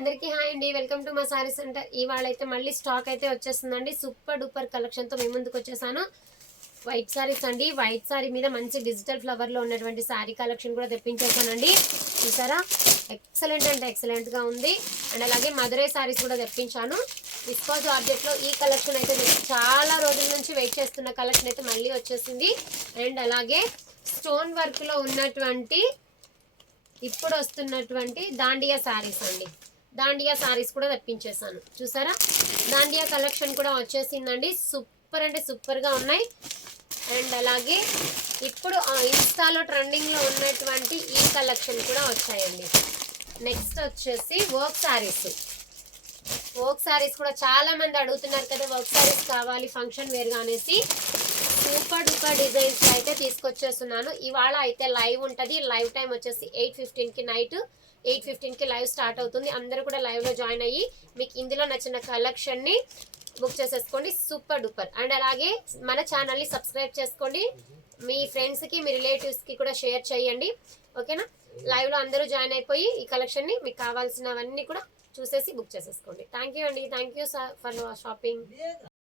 అందరికీ హాయ్ అండి, welcome to మా సారీ సెంటర్. ఇవాళ అయితే మళ్ళీ స్టాక్ అయితే వచ్చేస్తుందండి. సూపర్ డూపర్ కలెక్షన్తో మీ ముందుకు వచ్చేసాను. వైట్ సారీస్ అండి. వైట్ సారీ మీద మంచి డిజిటల్ ఫ్లవర్లో ఉన్నటువంటి సారీ కలెక్షన్ కూడా తెప్పించేసానండి. చూసారా, ఎక్సలెంట్ అంటే ఎక్సలెంట్గా ఉంది. అండ్ అలాగే మధురై సారీస్ కూడా తెప్పించాను. విస్కోజ్ ఆబ్జెక్ట్లో ఈ కలెక్షన్ అయితే చాలా రోజుల నుంచి వెయిట్ చేస్తున్న కలెక్షన్ అయితే మళ్ళీ వచ్చేసింది. అండ్ అలాగే స్టోన్ వర్క్లో ఉన్నటువంటి ఇప్పుడు వస్తున్నటువంటి దాండియా సారీస్ అండి. దాండియా సారీస్ కూడా తెప్పించేసాను. చూసారా, దాండియా కలెక్షన్ కూడా వచ్చేసిందండి. సూపర్ అంటే సూపర్గా ఉన్నాయి. అండ్ అలాగే ఇప్పుడు ఇన్స్టాలో ట్రెండింగ్లో ఉన్నటువంటి ఈ కలెక్షన్ కూడా వచ్చాయండి. నెక్స్ట్ వచ్చేసి వర్క్ సారీస్. వర్క్ సారీస్ కూడా చాలా మంది అడుగుతున్నారు కదా, వర్క్ సారీస్ కావాలి ఫంక్షన్ వేర్గా అనేసి. సూపర్ డూపర్ డిజైన్స్ అయితే తీసుకొచ్చేస్తున్నాను. ఇవాళ అయితే లైవ్ ఉంటుంది. లైవ్ టైం వచ్చేసి 8:15కి, నైట్ 8:15కి లైవ్ స్టార్ట్ అవుతుంది. అందరూ కూడా లైవ్లో జాయిన్ అయ్యి మీకు ఇందులో నచ్చిన కలెక్షన్ని బుక్ చేసేసుకోండి. Super duper. అండ్ అలాగే మన ఛానల్ని సబ్స్క్రైబ్ చేసుకోండి. మీ ఫ్రెండ్స్కి, మీ రిలేటివ్స్కి కూడా షేర్ చేయండి. ఓకేనా? లైవ్లో అందరూ జాయిన్ అయిపోయి ఈ కలెక్షన్ని మీకు కావాల్సినవన్నీ కూడా చూసేసి బుక్ చేసేసుకోండి. థ్యాంక్ యూ అండి. Thank you for shopping.